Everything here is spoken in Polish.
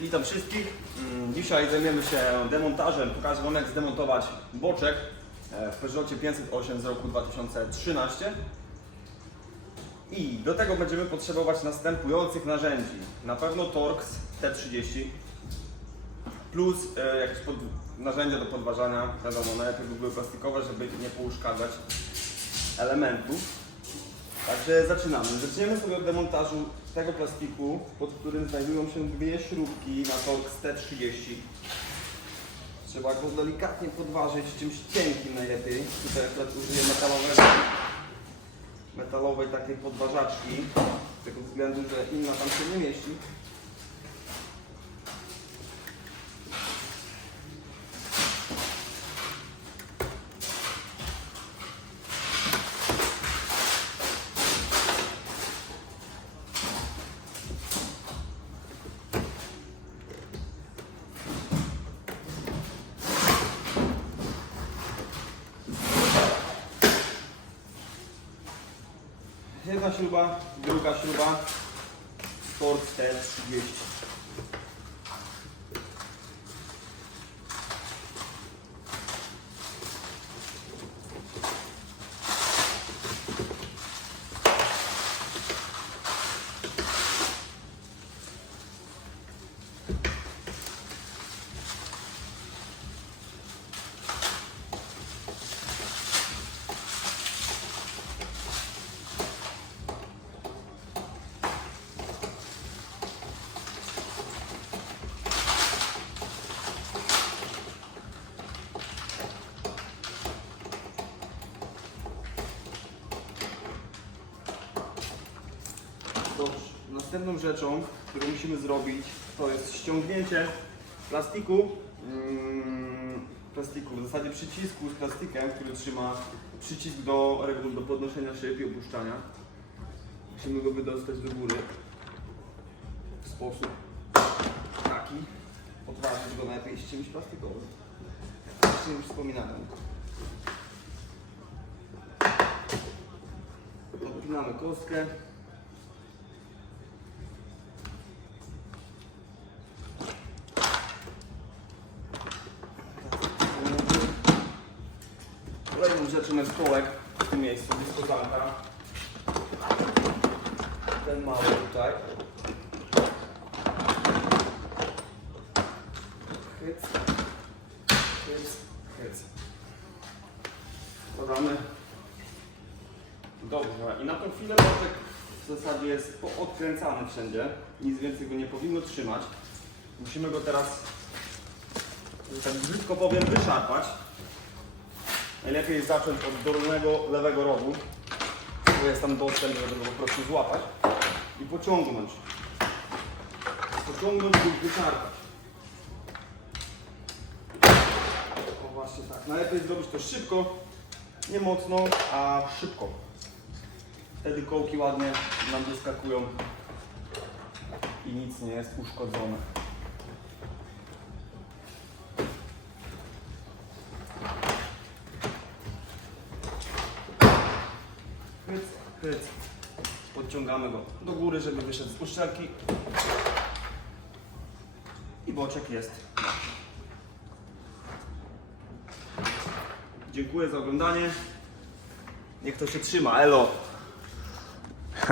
Witam wszystkich. Mm, Dzisiaj zajmiemy się demontażem. Pokażę Wam jak zdemontować boczek e, w Peugeotie 508 z roku 2013. I do tego będziemy potrzebować następujących narzędzi. Na pewno Torx T30 plus e, jakieś pod... narzędzia do podważania. Wiadomo, najlepiej by były plastikowe, żeby nie pouszkadzać elementów. Także zaczynamy. Zaczniemy sobie od demontażu tego plastiku, pod którym znajdują się dwie śrubki na Torx T30. Trzeba go delikatnie podważyć czymś cienkim najlepiej. Tutaj akurat użyję metalowego, metalowej takiej podważaczki, z tego względu, że inna tam się nie mieści. Jedna śruba, druga śruba, Torx T30. Dobrze. Następną rzeczą, którą musimy zrobić, to jest ściągnięcie plastiku, mm, plastiku, w zasadzie przycisku z plastikiem, który trzyma przycisk do do podnoszenia szyb i opuszczania. Musimy go wydostać do góry w sposób taki. Odważyć go najlepiej z czymś plastikowym. Wcześniej już wspominałem. Odpinamy kostkę. Kolejną rzeczą jest kołek w tym miejscu, blisko zamka. Ten mały tutaj. Hyc, hyc, hyc. Podamy. Dobrze, i na tą chwilę boczek w zasadzie jest odkręcany wszędzie. Nic więcej go nie powinno trzymać. Musimy go teraz, tak brzydko powiem, wyszarpać. Najlepiej zacząć od dolnego lewego rogu, bo jest tam dostęp, żeby go po prostu złapać i pociągnąć. Pociągnąć lub wyczarpać. O właśnie tak. Najlepiej zrobić to szybko, nie mocno, a szybko. Wtedy kołki ładnie nam wyskakują i nic nie jest uszkodzone. Podciągamy go do góry, żeby wyszedł z uszczelki. I boczek jest. Dziękuję za oglądanie. Niech to się trzyma. Elo.